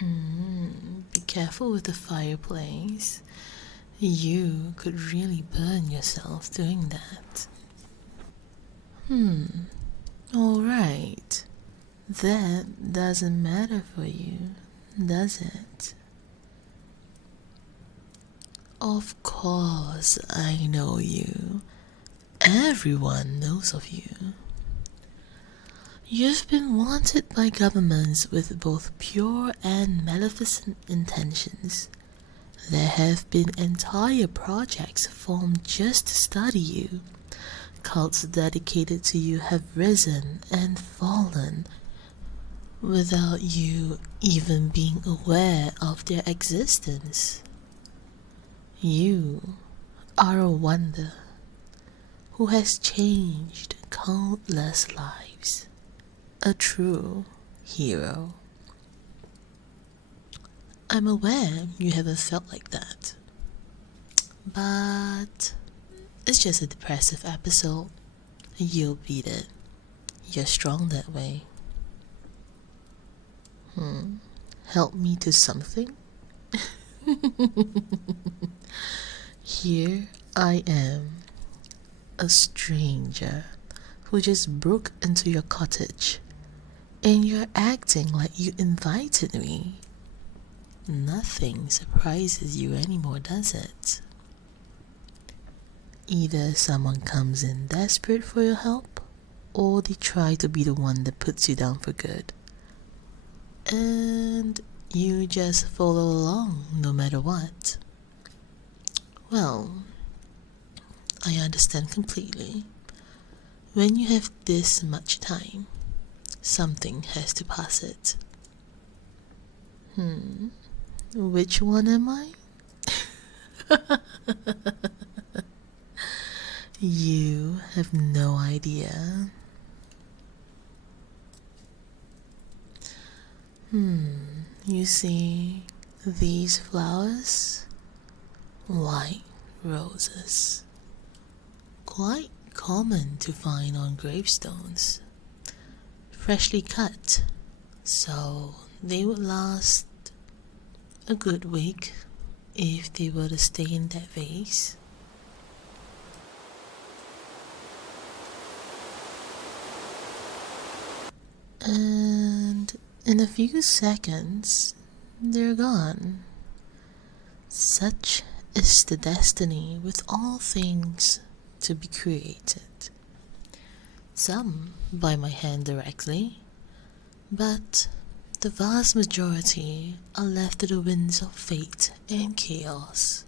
Be careful with the fireplace. You could really burn yourself doing that. Alright. That doesn't matter for you, does it? Of course, I know you. Everyone knows of you. You've been wanted by governments with both pure and maleficent intentions. There have been entire projects formed just to study you. Cults dedicated to you have risen and fallen without you even being aware of their existence. You are a wonder who has changed countless lives. A true hero. I'm aware you haven't felt like that, but it's just a depressive episode. You'll beat it. You're strong that way. Help me to something? Here I am, a stranger who just broke into your cottage, and you're acting like you invited me. Nothing surprises you anymore, does it? Either someone comes in desperate for your help, or they try to be the one that puts you down for good. And you just follow along no matter what. Well, I understand completely. When you have this much time, something has to pass it. Which one am I? You have no idea. You see these flowers? White roses. Quite common to find on gravestones. Freshly cut, so they would last a good week if they were to stay in that vase. And in a few seconds, they're gone. Such is the destiny with all things to be created. Some by my hand directly, but the vast majority are left to the winds of fate and chaos.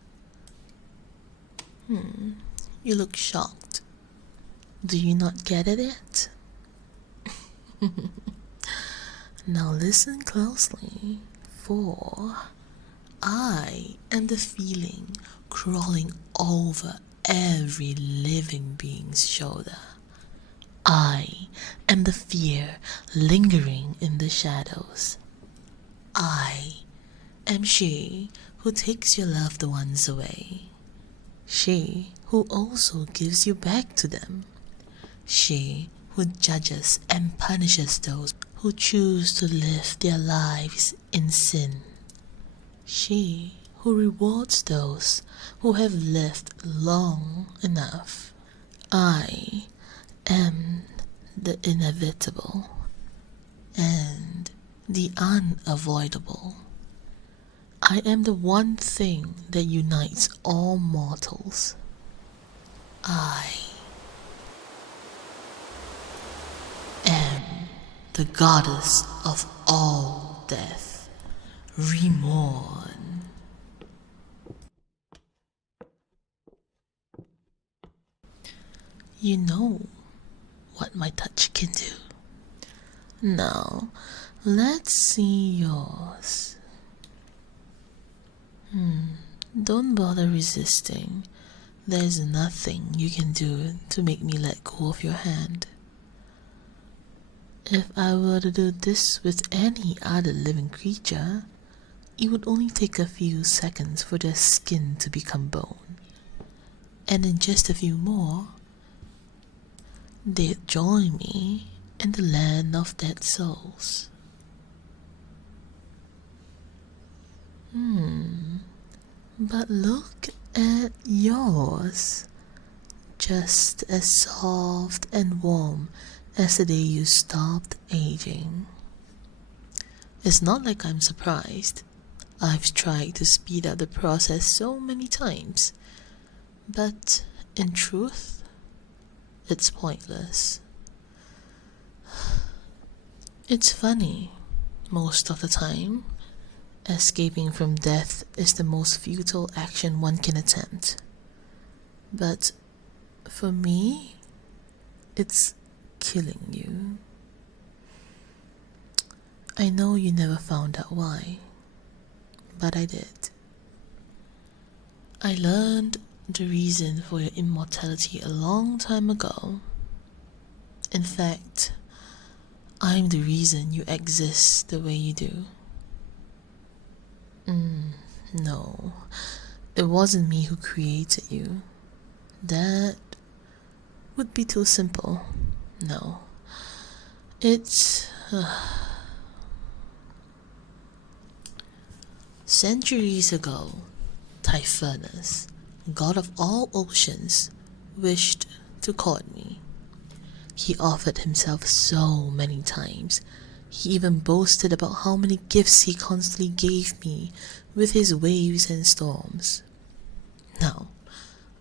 You look shocked. Do you not get it yet? Now listen closely, for I am the feeling crawling over every living being's shoulder. I am the fear lingering in the shadows. I am she who takes your loved ones away. She who also gives you back to them. She who judges and punishes those who choose to live their lives in sin. She who rewards those who have lived long enough. I am the inevitable and the unavoidable. I am the one thing that unites all mortals. I am the goddess of all death, Reborn. You know what my touch can do. Now, let's see yours. Don't bother resisting. There's nothing you can do to make me let go of your hand. If I were to do this with any other living creature, it would only take a few seconds for their skin to become bone. And in just a few more, they'd join me in the land of dead souls. But look at yours. Just as soft and warm as the day you stopped aging. It's not like I'm surprised. I've tried to speed up the process so many times. But in truth, it's pointless. It's funny, most of the time, escaping from death is the most futile action one can attempt. But for me, it's killing you. I know you never found out why, but I did. I learned the reason for your immortality a long time ago. In fact, I'm the reason you exist the way you do. No, it wasn't me who created you. That would be too simple. No, it's... Centuries ago, Typhonus, god of all oceans, wished to court me. He offered himself so many times. He even boasted about how many gifts he constantly gave me with his waves and storms. Now,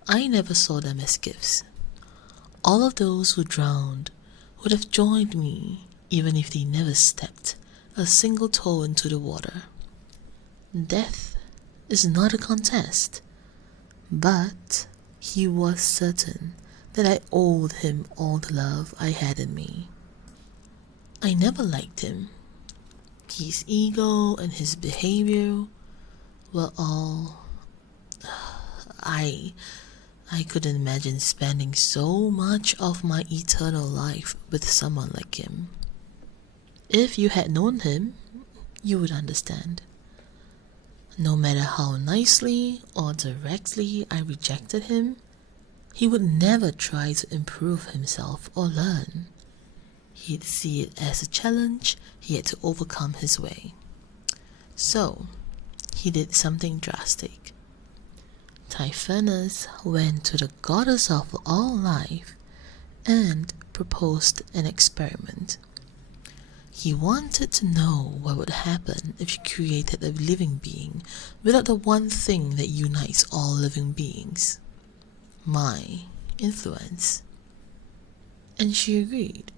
I never saw them as gifts. All of those who drowned would have joined me even if they never stepped a single toe into the water. Death is not a contest, but he was certain that I owed him all the love I had in me. I never liked him. His ego and his behavior were all... I couldn't imagine spending so much of my eternal life with someone like him. If you had known him, you would understand. No matter how nicely or directly I rejected him, he would never try to improve himself or learn. He'd see it as a challenge he had to overcome his way. So, he did something drastic. Typhonus went to the goddess of all life and proposed an experiment. He wanted to know what would happen if she created a living being without the one thing that unites all living beings: my influence. And she agreed,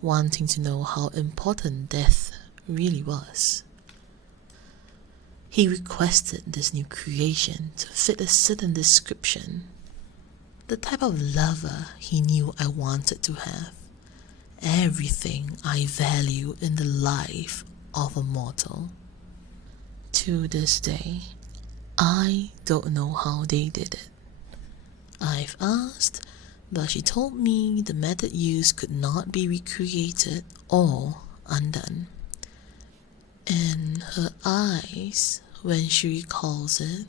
wanting to know how important death really was. He requested this new creation to fit a certain description, the type of lover he knew I wanted to have, everything I value in the life of a mortal. To this day, I don't know how they did it. I've asked, but she told me the method used could not be recreated or undone. In her eyes, when she recalls it,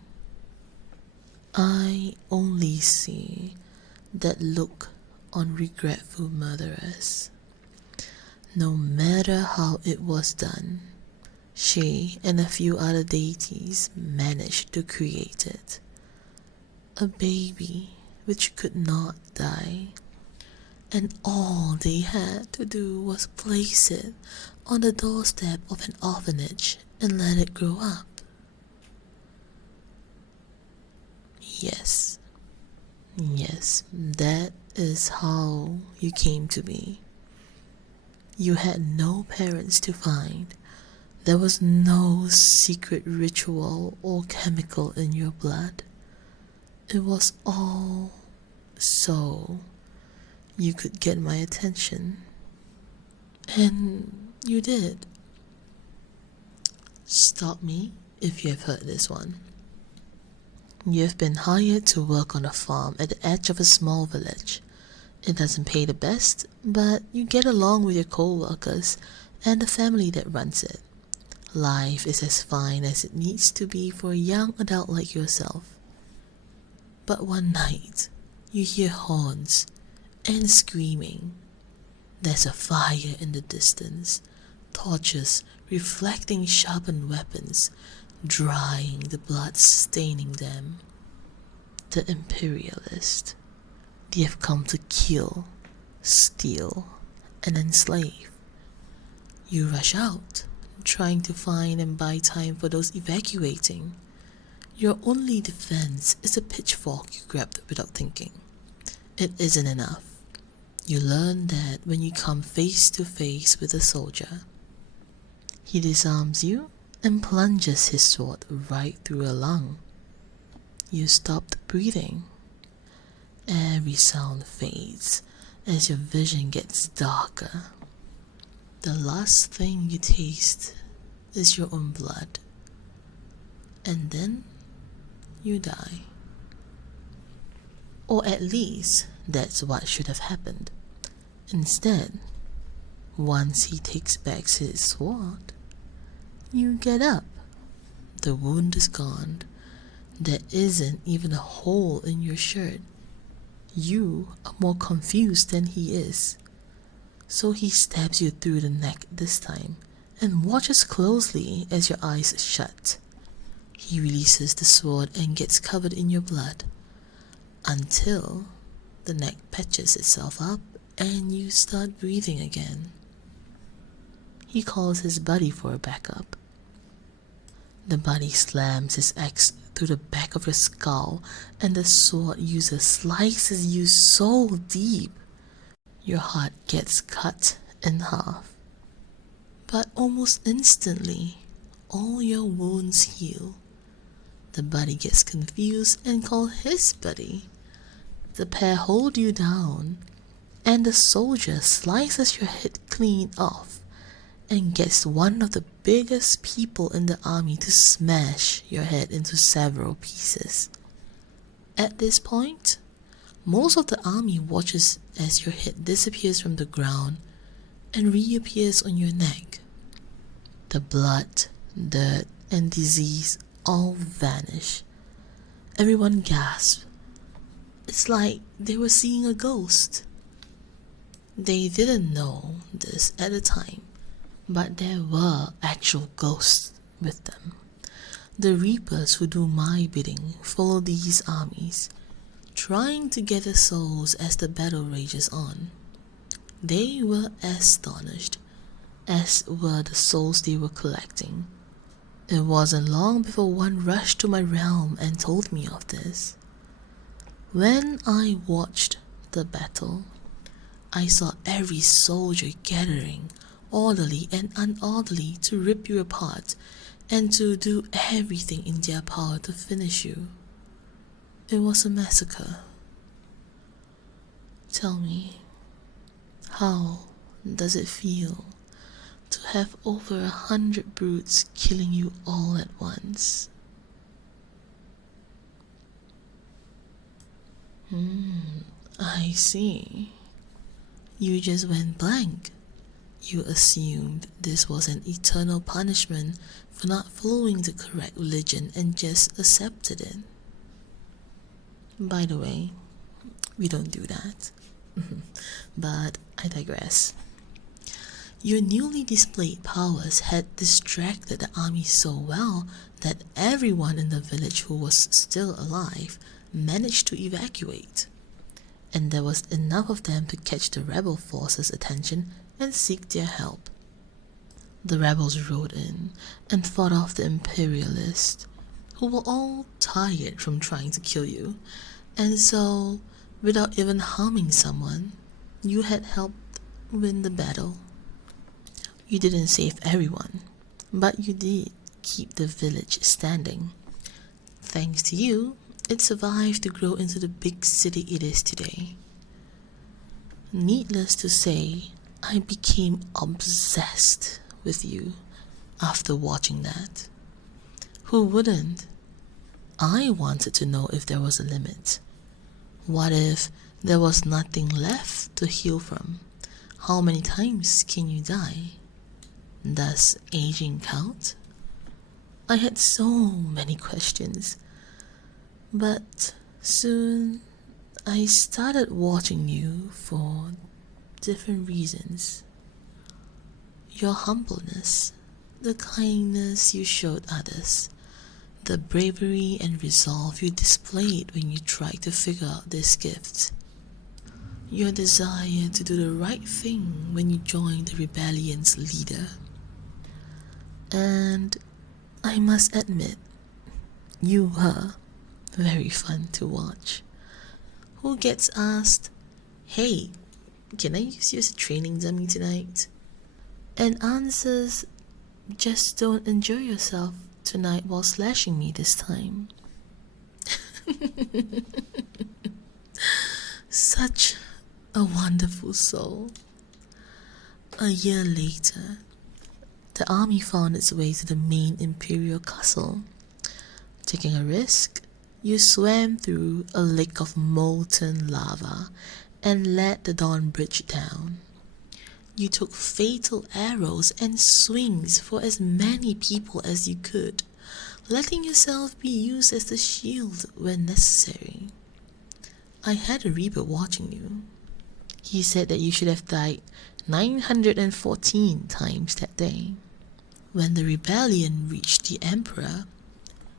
I only see that look on regretful murderers. No matter how it was done, she and a few other deities managed to create it. A baby which could not die. And all they had to do was place it on the doorstep of an orphanage and let it grow up. Yes, that is how you came to be. You had no parents to find. There was no secret ritual or chemical in your blood. It was all so you could get my attention. And you did. Stop me if you have heard this one. You have been hired to work on a farm at the edge of a small village. It doesn't pay the best, but you get along with your co-workers and the family that runs it. Life is as fine as it needs to be for a young adult like yourself. But one night, you hear horns and screaming. There's a fire in the distance, torches reflecting sharpened weapons, drying the blood staining them. The imperialists, they have come to kill, steal, and enslave. You rush out, trying to find and buy time for those evacuating. Your only defense is a pitchfork you grabbed without thinking. It isn't enough. You learn that when you come face to face with a soldier, he disarms you and plunges his sword right through a lung. You stopped breathing. Every sound fades as your vision gets darker. The last thing you taste is your own blood. And then you die. Or at least that's what should have happened. Instead, once he takes back his sword, you get up. The wound is gone. There isn't even a hole in your shirt. You are more confused than he is. So he stabs you through the neck this time and watches closely as your eyes shut. He releases the sword and gets covered in your blood until the neck patches itself up and you start breathing again. He calls his buddy for a backup. The buddy slams his axe through the back of your skull and the sword user slices you so deep your heart gets cut in half. But almost instantly, all your wounds heal. The buddy gets confused and calls his buddy. The pair hold you down, and the soldier slices your head clean off and gets one of the biggest people in the army to smash your head into several pieces. At this point, most of the army watches as your head disappears from the ground and reappears on your neck. The blood, dirt, and disease all vanish. Everyone gasps. It's like they were seeing a ghost. They didn't know this at the time, but there were actual ghosts with them. The reapers who do my bidding follow these armies, trying to gather souls as the battle rages on. They were astonished, as were the souls they were collecting. It wasn't long before one rushed to my realm and told me of this. When I watched the battle, I saw every soldier gathering, orderly and unorderly, to rip you apart and to do everything in their power to finish you. It was a massacre. Tell me, how does it feel to have over 100 brutes killing you all at once? I see. You just went blank. You assumed this was an eternal punishment for not following the correct religion and just accepted it. By the way, we don't do that. But I digress. Your newly displayed powers had distracted the army so well that everyone in the village who was still alive managed to evacuate. And there was enough of them to catch the rebel forces' attention and seek their help. The rebels rode in and fought off the imperialists, who were all tired from trying to kill you, and so, without even harming someone, you had helped win the battle. You didn't save everyone, but you did keep the village standing. Thanks to you, it survived to grow into the big city it is today. Needless to say, I became obsessed with you after watching that. Who wouldn't? I wanted to know if there was a limit. What if there was nothing left to heal from? How many times can you die? Does aging count? I had so many questions. But soon I started watching you for different reasons. Your humbleness, the kindness you showed others, The bravery and resolve you displayed when you tried to figure out this gift. Your desire to do the right thing when you joined the rebellion's leader. And I must admit, you were very fun to watch. Who gets asked, "Hey, can I use you as a training dummy tonight?" and answers, "Just don't enjoy yourself tonight while slashing me this time." Such a wonderful soul. A year later, the army found its way to the main Imperial castle. Taking a risk, you swam through a lake of molten lava and let the Dawn Bridge down. You took fatal arrows and swings for as many people as you could, letting yourself be used as the shield when necessary. I had a Reaper watching you. He said that you should have died 914 times that day. When the rebellion reached the Emperor,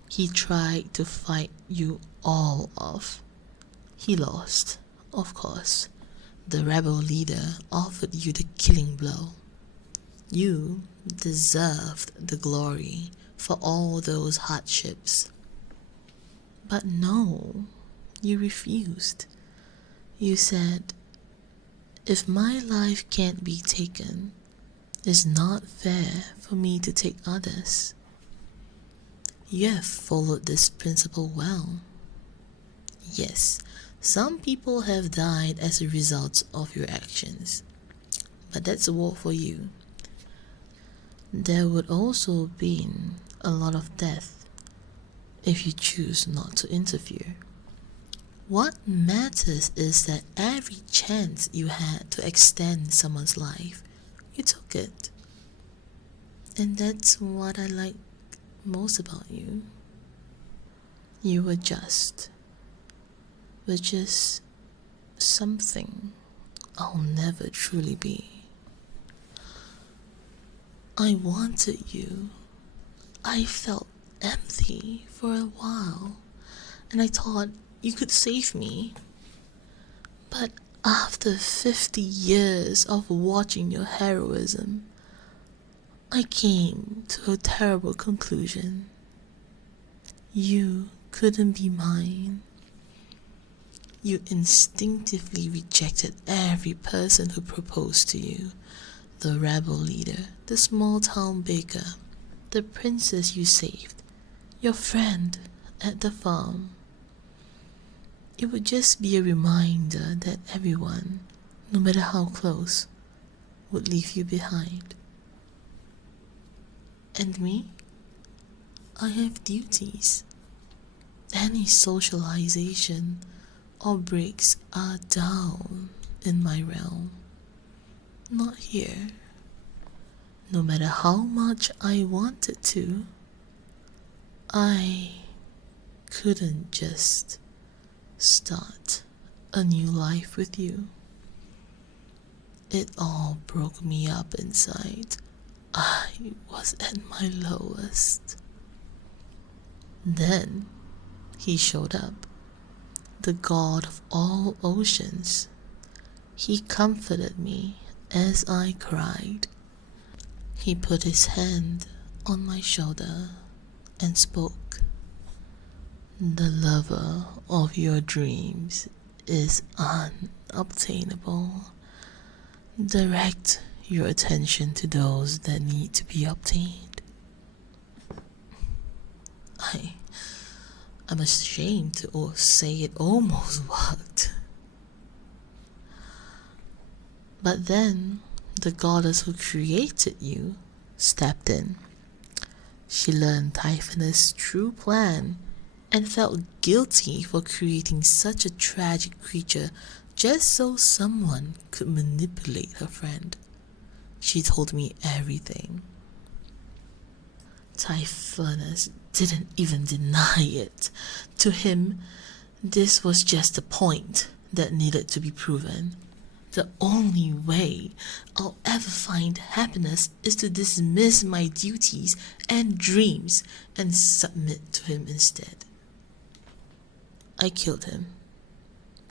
he tried to fight you all off. He lost, of course. The rebel leader offered you the killing blow. You deserved the glory for all those hardships. But no, you refused. You said, "If my life can't be taken, it's not fair for me to take others." You have followed this principle well. Yes, some people have died as a result of your actions, but that's a war for you. There would also be a lot of death if you choose not to interfere. What matters is that every chance you had to extend someone's life, you took it. And that's what I like most about you. You were just, which is something I'll never truly be. I wanted you. I felt empty for a while, and I thought you could save me. But after 50 years of watching your heroism, I came to a terrible conclusion. You couldn't be mine. You instinctively rejected every person who proposed to you. The rebel leader, the small town baker, the princess you saved, your friend at the farm. It would just be a reminder that everyone, no matter how close, would leave you behind. And me? I have duties. Any socialization or breaks are down in my realm. Not here. No matter how much I wanted to, I couldn't just start a new life with you. It all broke me up inside. I was at my lowest. Then he showed up, the god of all oceans. He comforted me as I cried. He put his hand on my shoulder and spoke. The lover of your dreams is unobtainable. Direct your attention to those that need to be obtained. I'm ashamed to say it almost worked. But then the goddess who created you stepped in. She learned Typhonus' true plan and felt guilty for creating such a tragic creature just so someone could manipulate her friend. She told me everything. Typhonus didn't even deny it. To him, this was just a point that needed to be proven. The only way I'll ever find happiness is to dismiss my duties and dreams and submit to him instead. I killed him.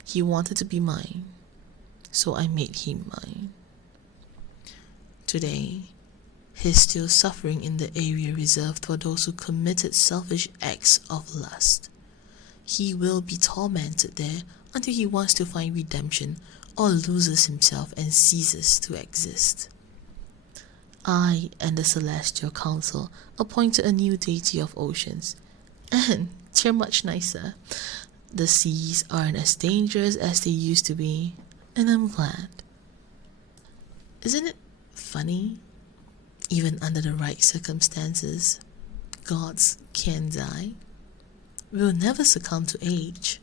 He wanted to be mine, so I made him mine. Today, he's still suffering in the area reserved for those who committed selfish acts of lust. He will be tormented there until he wants to find redemption or loses himself and ceases to exist. I and the Celestial Council appointed a new deity of oceans, and they're much nicer. The seas aren't as dangerous as they used to be, and I'm glad. Isn't it funny? Even under the right circumstances, gods can die. We'll never succumb to age.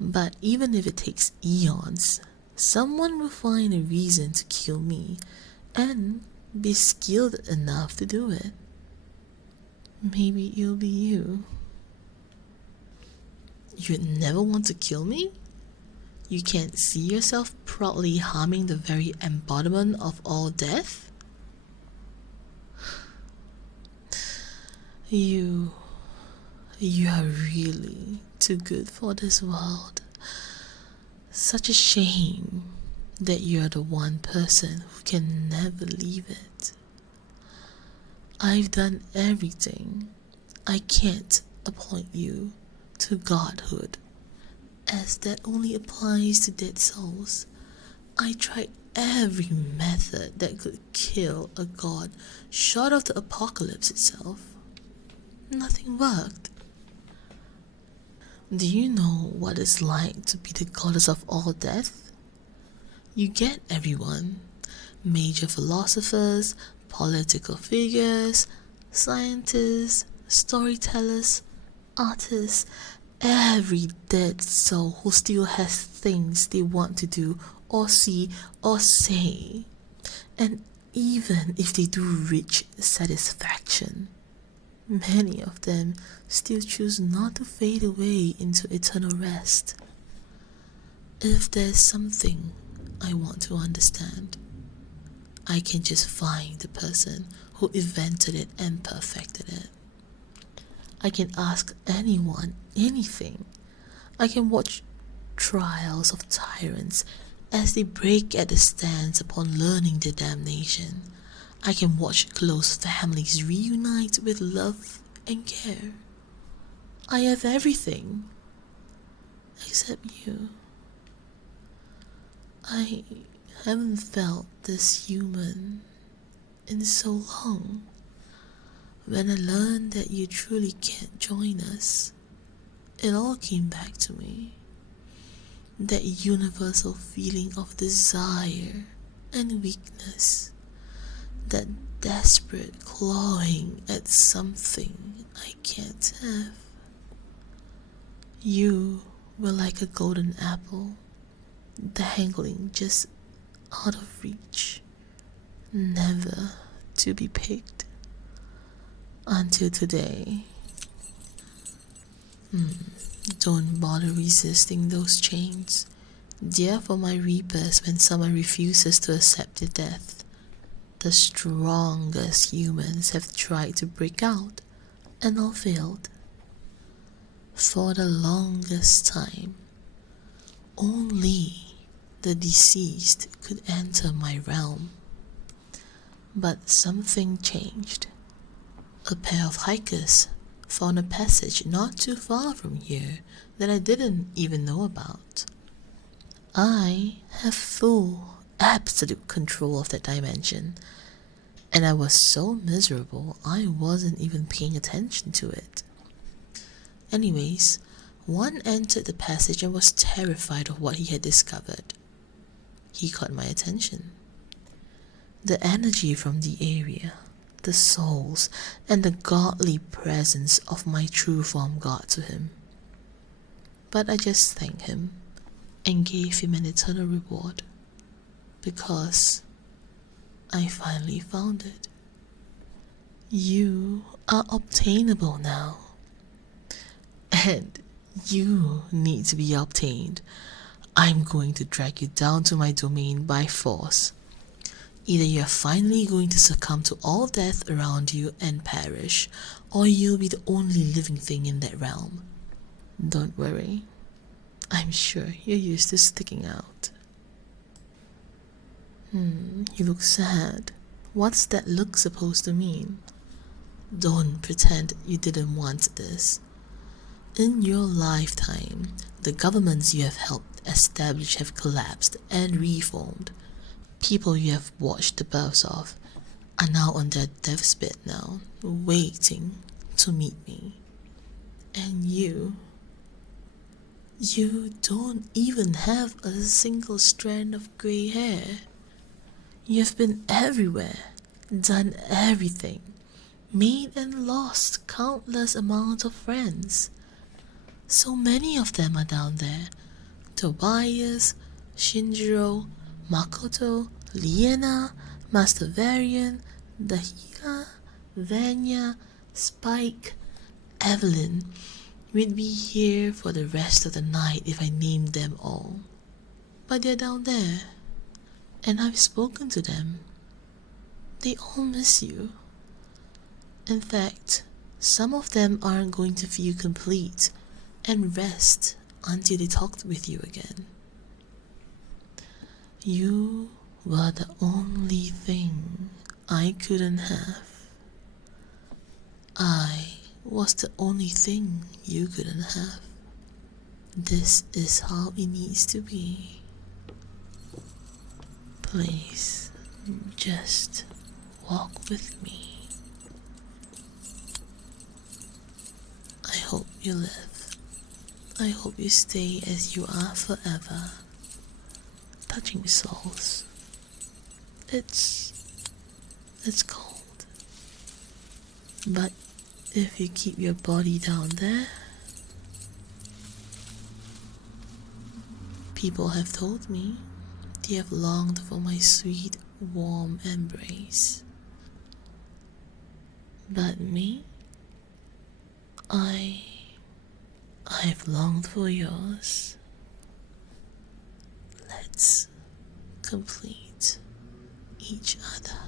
But even if it takes eons, someone will find a reason to kill me and be skilled enough to do it. Maybe it'll be you. You'd never want to kill me? You can't see yourself proudly harming the very embodiment of all death? You are really too good for this world. Such a shame that you're the one person who can never leave it. I've done everything. I can't appoint you to godhood, as that only applies to dead souls. I tried every method that could kill a god short of the apocalypse itself. Nothing worked. Do you know what it's like to be the goddess of all death? You get everyone. Major philosophers, political figures, scientists, storytellers, artists, every dead soul who still has things they want to do or see or say. And even if they do reach satisfaction, many of them still choose not to fade away into eternal rest. If there's something I want to understand, I can just find the person who invented it and perfected it. I can ask anyone anything. I can watch trials of tyrants as they break at the stance upon learning their damnation. I can watch close families reunite with love and care. I have everything except you. I haven't felt this human in so long. When I learned that you truly can't join us, it all came back to me. That universal feeling of desire and weakness. That desperate clawing at something I can't have. You were like a golden apple, dangling just out of reach, never to be picked. Until today. Don't bother resisting those chains. They're for my reapers when someone refuses to accept their death. The strongest humans have tried to break out and all failed. For the longest time, only the deceased could enter my realm. But something changed. A pair of hikers found a passage not too far from here that I didn't even know about. I have full, absolute control of that dimension, and I was so miserable I wasn't even paying attention to it. Anyways, one entered the passage and was terrified of what he had discovered. He caught my attention. The energy from the area, the souls, and the godly presence of my true form got to him. But I just thanked him and gave him an eternal reward, because I finally found it. You are obtainable now, and you need to be obtained. I'm going to drag you down to my domain by force. Either you're finally going to succumb to all death around you and perish, or you'll be the only living thing in that realm. Don't worry. I'm sure you're used to sticking out. You look sad. What's that look supposed to mean? Don't pretend you didn't want this. In your lifetime, the governments you have helped establish have collapsed and reformed. People you have watched the births of are now on their deathbed now, waiting to meet me. And you don't even have a single strand of grey hair. You've been everywhere, done everything, made and lost countless amounts of friends. So many of them are down there. Tobias, Shinjiro, Makoto, Liena, Master Varian, Dahila, Vanya, Spike, Evelyn. We'd be here for the rest of the night if I named them all. But they're down there, and I've spoken to them. They all miss you. In fact, some of them aren't going to feel complete and rest until they talked with you again. You were the only thing I couldn't have. I was the only thing you couldn't have. This is how it needs to be. Please, just walk with me. I hope you live. I hope you stay as you are forever. Touching souls. It's cold. But if you keep your body down there, people have told me they have longed for my sweet, warm embrace. But me, I've longed for yours. Let's complete each other.